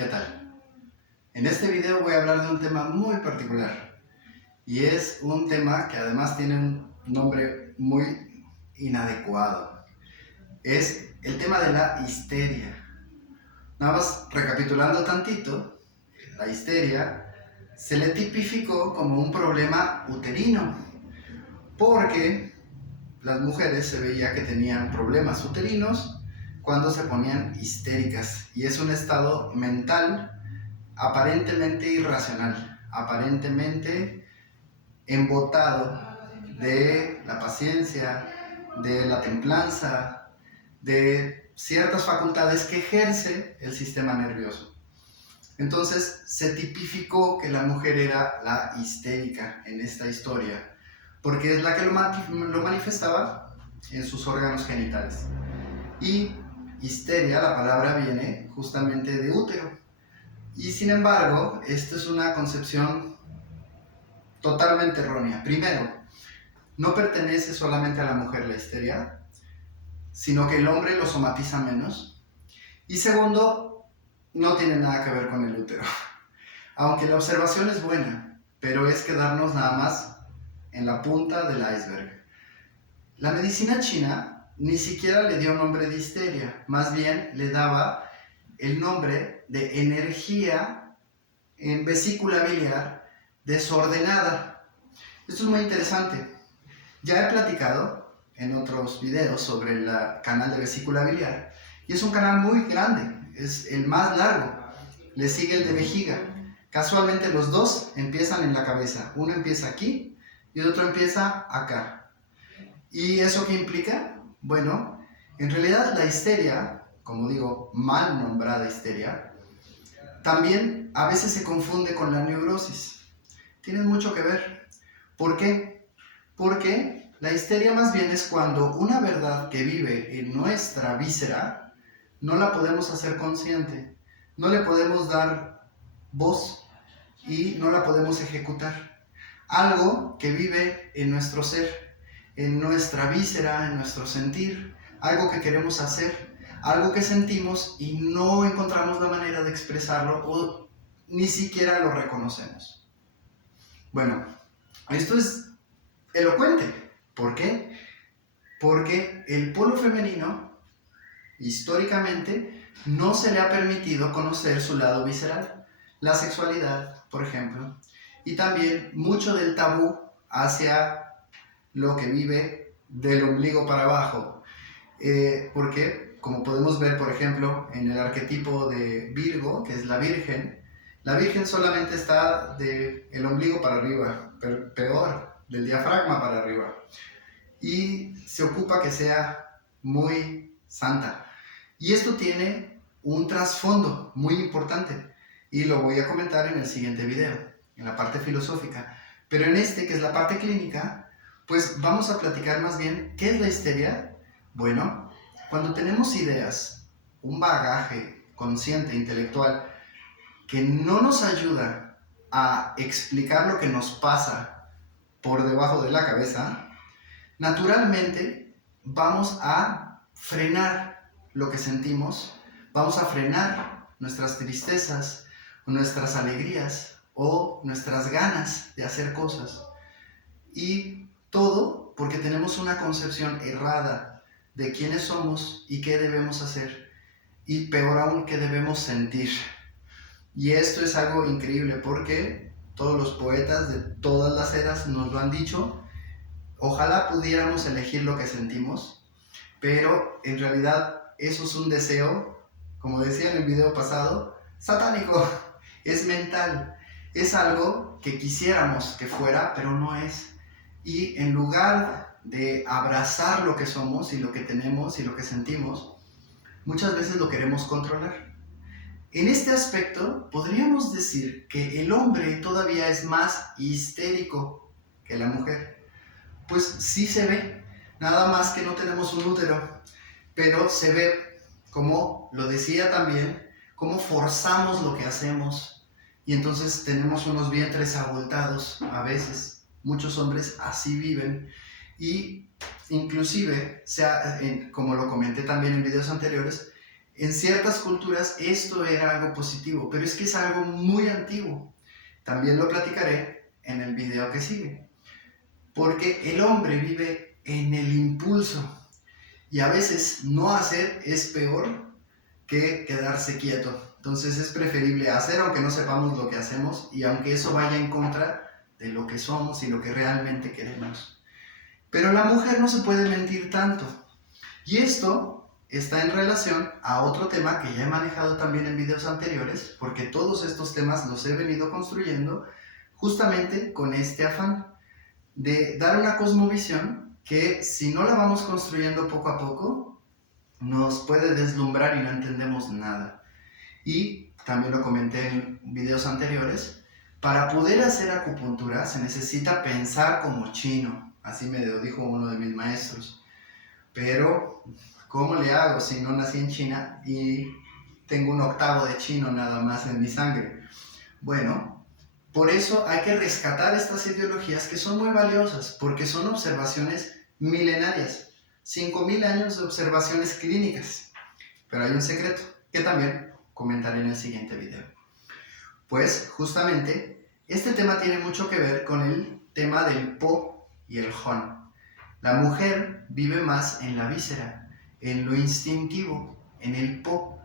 ¿Qué tal? En este video voy a hablar de un tema muy particular y es un tema que además tiene un nombre muy inadecuado. Es el tema de la histeria. Nada más recapitulando tantito, la histeria se le tipificó como un problema uterino porque las mujeres se veía que tenían problemas uterinos cuando se ponían histéricas y es un estado mental aparentemente irracional, aparentemente embotado de la paciencia, de la templanza, de ciertas facultades que ejerce el sistema nervioso. Entonces se tipificó que la mujer era la histérica en esta historia, porque es la que lo manifestaba en sus órganos genitales. Y histeria, la palabra viene justamente de útero. Y sin embargo, esta es una concepción totalmente errónea. Primero, no pertenece solamente a la mujer la histeria, sino que el hombre lo somatiza menos. Y segundo, no tiene nada que ver con el útero. Aunque la observación es buena, pero es quedarnos nada más en la punta del iceberg. La medicina china ni siquiera le dio nombre de histeria, más bien le daba el nombre de energía en vesícula biliar desordenada. Esto es muy interesante. Ya he platicado en otros videos sobre el canal de vesícula biliar y es un canal muy grande, es el más largo. Le sigue el de vejiga. Casualmente los dos empiezan en la cabeza. Uno empieza aquí y el otro empieza acá. ¿Y eso qué implica? Bueno, en realidad la histeria, como digo, mal nombrada histeria, también a veces se confunde con la neurosis. Tienen mucho que ver. ¿Por qué? Porque la histeria más bien es cuando una verdad que vive en nuestra víscera no la podemos hacer consciente, no le podemos dar voz y no la podemos ejecutar. Algo que vive en nuestro ser, en nuestra víscera, en nuestro sentir, algo que queremos hacer, algo que sentimos y no encontramos la manera de expresarlo o ni siquiera lo reconocemos. Bueno, esto es elocuente. ¿Por qué? Porque el polo femenino, históricamente, no se le ha permitido conocer su lado visceral, la sexualidad, por ejemplo, y también mucho del tabú hacia lo que vive del ombligo para abajo. Porque, como podemos ver, por ejemplo, en el arquetipo de Virgo, que es la Virgen solamente está del ombligo para arriba, peor, del diafragma para arriba. Y se ocupa que sea muy santa. Y esto tiene un trasfondo muy importante y lo voy a comentar en el siguiente video, en la parte filosófica. Pero en este, que es la parte clínica, pues vamos a platicar más bien qué es la histeria. Bueno, cuando tenemos ideas, un bagaje consciente, intelectual, que no nos ayuda a explicar lo que nos pasa por debajo de la cabeza, naturalmente vamos a frenar lo que sentimos, vamos a frenar nuestras tristezas, nuestras alegrías o nuestras ganas de hacer cosas. Y todo porque tenemos una concepción errada de quiénes somos y qué debemos hacer. Y peor aún, qué debemos sentir. Y esto es algo increíble porque todos los poetas de todas las eras nos lo han dicho. Ojalá pudiéramos elegir lo que sentimos, pero en realidad eso es un deseo, como decía en el video pasado, satánico. Es mental, es algo que quisiéramos que fuera, pero no es. Y en lugar de abrazar lo que somos y lo que tenemos y lo que sentimos, muchas veces lo queremos controlar. En este aspecto, podríamos decir que el hombre todavía es más histérico que la mujer. Pues sí se ve, nada más que no tenemos un útero, pero se ve, como lo decía también, cómo forzamos lo que hacemos y entonces tenemos unos vientres abultados a veces. Muchos hombres así viven y inclusive, como lo comenté también en videos anteriores, en ciertas culturas esto era algo positivo, pero es que es algo muy antiguo. También lo platicaré en el video que sigue. Porque el hombre vive en el impulso y a veces no hacer es peor que quedarse quieto. Entonces es preferible hacer aunque no sepamos lo que hacemos y aunque eso vaya en contra de lo que somos y lo que realmente queremos. Pero la mujer no se puede mentir tanto. Y esto está en relación a otro tema que ya he manejado también en videos anteriores, porque todos estos temas los he venido construyendo justamente con este afán de dar una cosmovisión que si no la vamos construyendo poco a poco, nos puede deslumbrar y no entendemos nada. Y también lo comenté en videos anteriores, para poder hacer acupuntura se necesita pensar como chino, así me lo dijo uno de mis maestros. Pero, ¿cómo le hago si no nací en China y tengo un octavo de chino nada más en mi sangre? Bueno, por eso hay que rescatar estas ideologías que son muy valiosas, porque son observaciones milenarias, 5000 años de observaciones clínicas. Pero hay un secreto que también comentaré en el siguiente video. Pues justamente este tema tiene mucho que ver con el tema del Po y el Hon. La mujer vive más en la víscera, en lo instintivo, en el Po,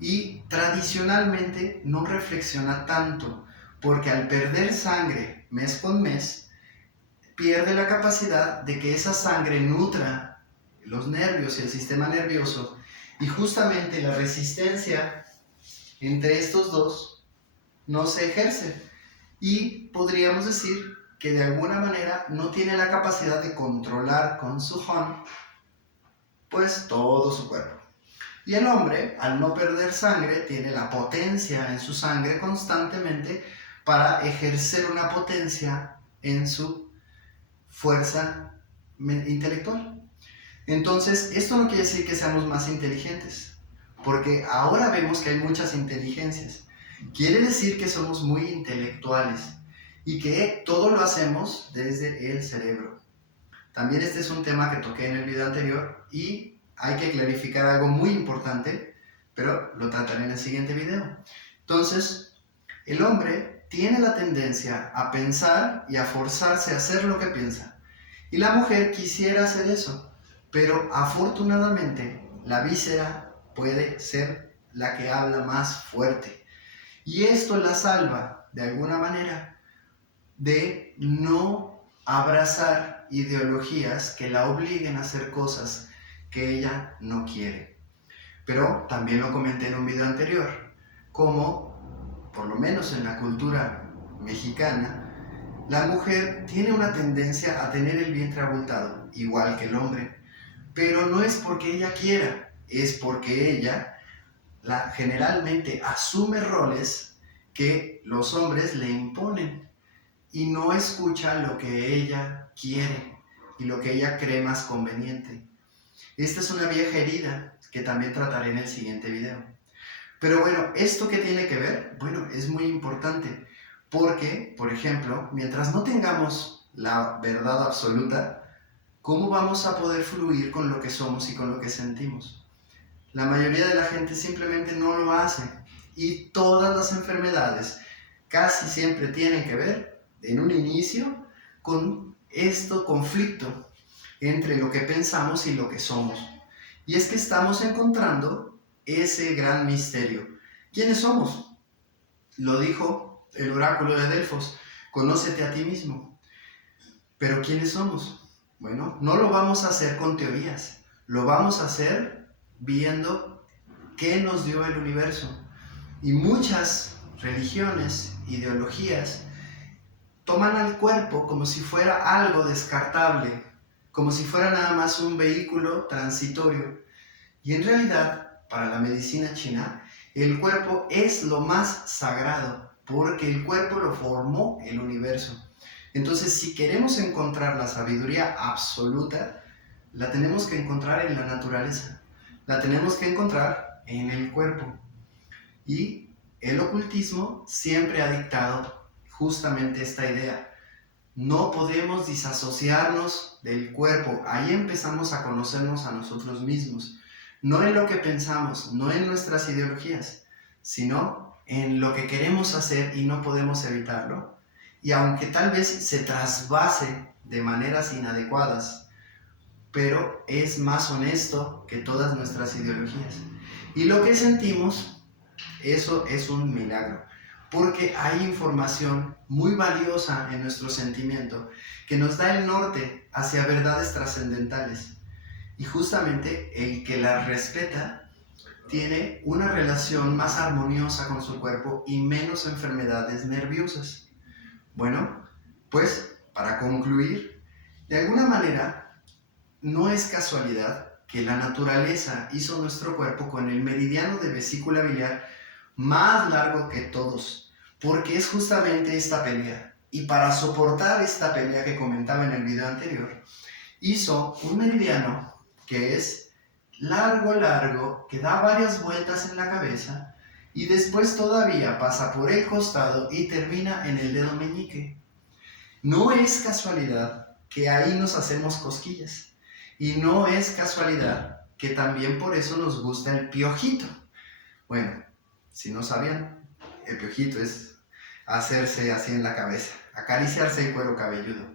y tradicionalmente no reflexiona tanto, porque al perder sangre mes con mes, pierde la capacidad de que esa sangre nutra los nervios y el sistema nervioso, y justamente la resistencia entre estos dos no se ejerce. Y podríamos decir que de alguna manera no tiene la capacidad de controlar con su Hon, pues todo su cuerpo. Y el hombre, al no perder sangre, tiene la potencia en su sangre constantemente para ejercer una potencia en su fuerza intelectual. Entonces, esto no quiere decir que seamos más inteligentes, porque ahora vemos que hay muchas inteligencias. Quiere decir que somos muy intelectuales y que todo lo hacemos desde el cerebro. También este es un tema que toqué en el video anterior y hay que clarificar algo muy importante, pero lo trataré en el siguiente video. Entonces, el hombre tiene la tendencia a pensar y a forzarse a hacer lo que piensa. Y la mujer quisiera hacer eso, pero afortunadamente la víscera puede ser la que habla más fuerte. Y esto la salva, de alguna manera, de no abrazar ideologías que la obliguen a hacer cosas que ella no quiere. Pero también lo comenté en un video anterior, como, por lo menos en la cultura mexicana, la mujer tiene una tendencia a tener el vientre abultado, igual que el hombre, pero no es porque ella quiera, es porque ella generalmente asume roles que los hombres le imponen y no escucha lo que ella quiere y lo que ella cree más conveniente. Esta es una vieja herida que también trataré en el siguiente video. Pero bueno, ¿esto qué tiene que ver? Bueno, es muy importante porque, por ejemplo, mientras no tengamos la verdad absoluta, ¿cómo vamos a poder fluir con lo que somos y con lo que sentimos? La mayoría de la gente simplemente no lo hace y todas las enfermedades casi siempre tienen que ver, en un inicio, con este conflicto entre lo que pensamos y lo que somos. Y es que estamos encontrando ese gran misterio. ¿Quiénes somos? Lo dijo el oráculo de Delfos, conócete a ti mismo. ¿Pero quiénes somos? Bueno, no lo vamos a hacer con teorías, lo vamos a hacer viendo qué nos dio el universo. Y muchas religiones, ideologías, toman al cuerpo como si fuera algo descartable, como si fuera nada más un vehículo transitorio. Y en realidad, para la medicina china, el cuerpo es lo más sagrado, porque el cuerpo lo formó el universo. Entonces, si queremos encontrar la sabiduría absoluta, la tenemos que encontrar en la naturaleza, la tenemos que encontrar en el cuerpo. Y el ocultismo siempre ha dictado justamente esta idea. No podemos disasociarnos del cuerpo. Ahí empezamos a conocernos a nosotros mismos. no en lo que pensamos, no en nuestras ideologías, sino en lo que queremos hacer y no podemos evitarlo. Y aunque tal vez se trasvase de maneras inadecuadas, pero es más honesto que todas nuestras ideologías. Y lo que sentimos, eso es un milagro, porque hay información muy valiosa en nuestro sentimiento que nos da el norte hacia verdades trascendentales. Y justamente el que las respeta tiene una relación más armoniosa con su cuerpo y menos enfermedades nerviosas. Bueno, pues para concluir, de alguna manera, no es casualidad que la naturaleza hizo nuestro cuerpo con el meridiano de vesícula biliar más largo que todos, porque es justamente esta pelea. Y para soportar esta pelea que comentaba en el video anterior, hizo un meridiano que es largo, que da varias vueltas en la cabeza y después todavía pasa por el costado y termina en el dedo meñique. No es casualidad que ahí nos hacemos cosquillas. Y no es casualidad que también por eso nos gusta el piojito. Bueno, si no sabían, el piojito es hacerse así en la cabeza, acariciarse el cuero cabelludo.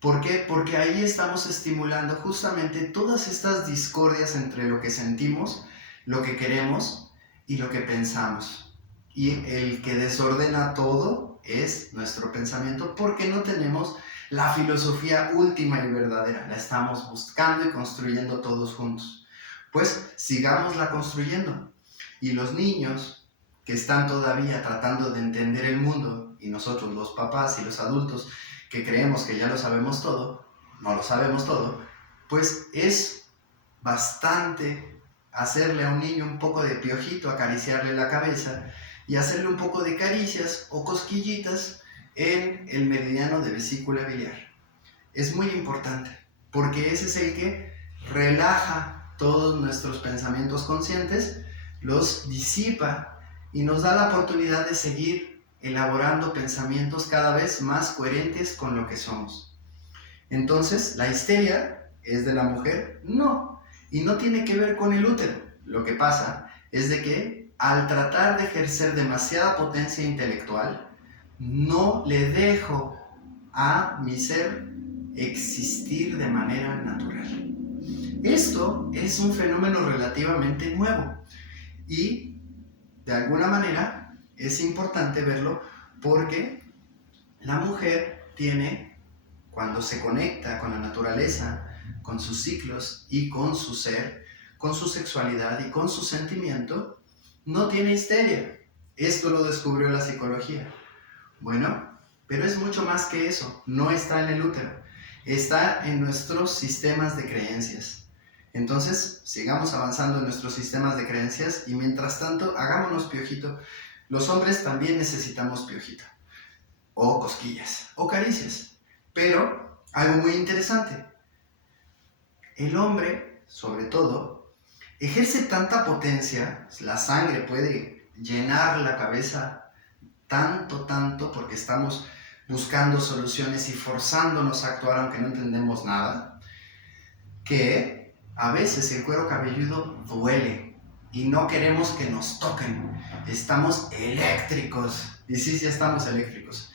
¿Por qué? Porque ahí estamos estimulando justamente todas estas discordias entre lo que sentimos, lo que queremos y lo que pensamos. Y el que desordena todo es nuestro pensamiento, porque no tenemos la filosofía última y verdadera. La estamos buscando y construyendo todos juntos. Pues sigámosla construyendo. Y los niños que están todavía tratando de entender el mundo, y nosotros los papás y los adultos que creemos que ya lo sabemos todo, no lo sabemos todo, pues es bastante hacerle a un niño un poco de piojito, acariciarle la cabeza y hacerle un poco de caricias o cosquillitas en el meridiano de vesícula biliar. Es muy importante, porque ese es el que relaja todos nuestros pensamientos conscientes, los disipa y nos da la oportunidad de seguir elaborando pensamientos cada vez más coherentes con lo que somos. Entonces, ¿la histeria es de la mujer? No, y no tiene que ver con el útero. Lo que pasa es de que al tratar de ejercer demasiada potencia intelectual, no le dejo a mi ser existir de manera natural. Esto es un fenómeno relativamente nuevo y de alguna manera es importante verlo porque la mujer tiene, cuando se conecta con la naturaleza, con sus ciclos y con su ser, con su sexualidad y con su sentimiento, no tiene histeria. Esto lo descubrió la psicología. Bueno, pero es mucho más que eso. No está en el útero. Está en nuestros sistemas de creencias. Entonces, sigamos avanzando en nuestros sistemas de creencias y mientras tanto, hagámonos piojito. Los hombres también necesitamos piojito, o cosquillas, o caricias. Pero, algo muy interesante, el hombre, sobre todo, ejerce tanta potencia, la sangre puede llenar la cabeza tanto, porque estamos buscando soluciones y forzándonos a actuar aunque no entendemos nada, que a veces el cuero cabelludo duele y no queremos que nos toquen. Estamos eléctricos. Y sí, estamos eléctricos.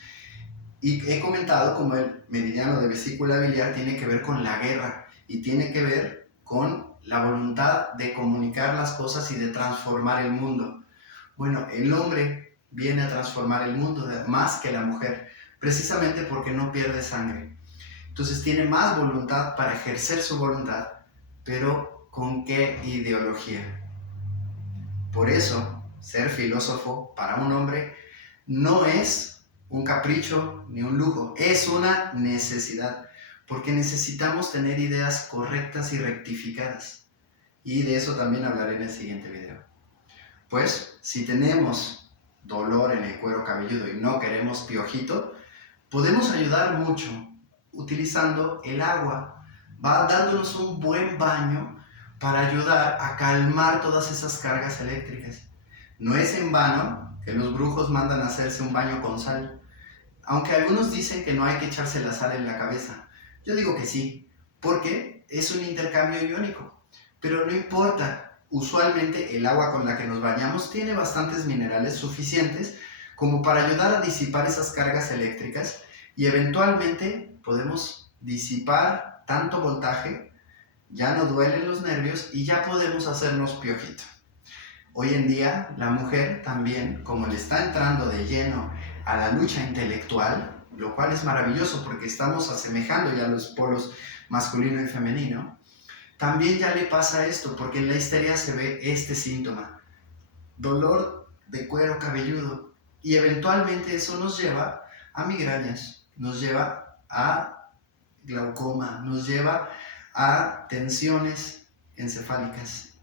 Y he comentado como el meridiano de vesícula biliar tiene que ver con la guerra y tiene que ver con la voluntad de comunicar las cosas y de transformar el mundo. Bueno, el hombre viene a transformar el mundo más que la mujer, precisamente porque no pierde sangre. Entonces tiene más voluntad para ejercer su voluntad, pero ¿con qué ideología? Por eso, ser filósofo para un hombre no es un capricho ni un lujo, es una necesidad, porque necesitamos tener ideas correctas y rectificadas. Y de eso también hablaré en el siguiente video. Pues, si tenemos dolor en el cuero cabelludo y no queremos piojito, podemos ayudar mucho utilizando el agua. Va dándonos un buen baño para ayudar a calmar todas esas cargas eléctricas. No es en vano que los brujos mandan a hacerse un baño con sal, aunque algunos dicen que no hay que echarse la sal en la cabeza. Yo digo que sí, porque es un intercambio iónico. pero no importa. Usualmente el agua con la que nos bañamos tiene bastantes minerales suficientes como para ayudar a disipar esas cargas eléctricas y eventualmente podemos disipar tanto voltaje, ya no duelen los nervios y ya podemos hacernos piojito. Hoy en día la mujer también, como le está entrando de lleno a la lucha intelectual, lo cual es maravilloso porque estamos asemejando ya los polos masculino y femenino, también ya le pasa esto porque en la histeria se ve este síntoma, dolor de cuero cabelludo, y eventualmente eso nos lleva a migrañas, nos lleva a glaucoma, nos lleva a tensiones encefálicas.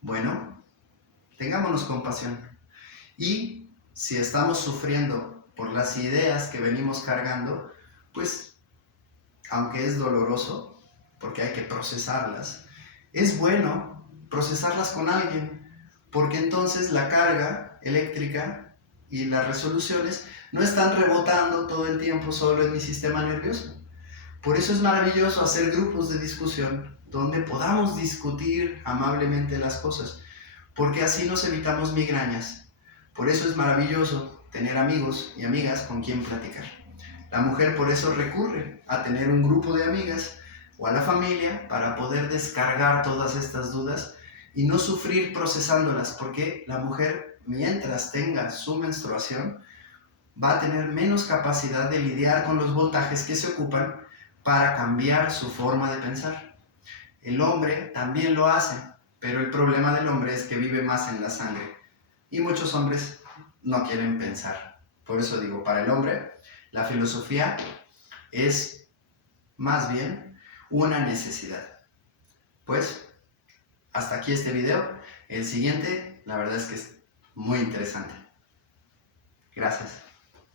Bueno, tengámonos compasión. Y si estamos sufriendo por las ideas que venimos cargando, pues, aunque es doloroso, porque hay que procesarlas, es bueno procesarlas con alguien, porque entonces la carga eléctrica y las resoluciones no están rebotando todo el tiempo solo en mi sistema nervioso. Por eso es maravilloso hacer grupos de discusión donde podamos discutir amablemente las cosas, porque así nos evitamos migrañas. Por eso es maravilloso tener amigos y amigas con quien platicar. La mujer por eso recurre a tener un grupo de amigas o a la familia para poder descargar todas estas dudas y no sufrir procesándolas, porque la mujer, mientras tenga su menstruación, va a tener menos capacidad de lidiar con los voltajes que se ocupan para cambiar su forma de pensar. El hombre también lo hace, pero el problema del hombre es que vive más en la sangre y muchos hombres no quieren pensar. Por eso digo, para el hombre, la filosofía es más bien una necesidad. Pues, hasta aquí este video. El siguiente, la verdad es que es muy interesante. Gracias.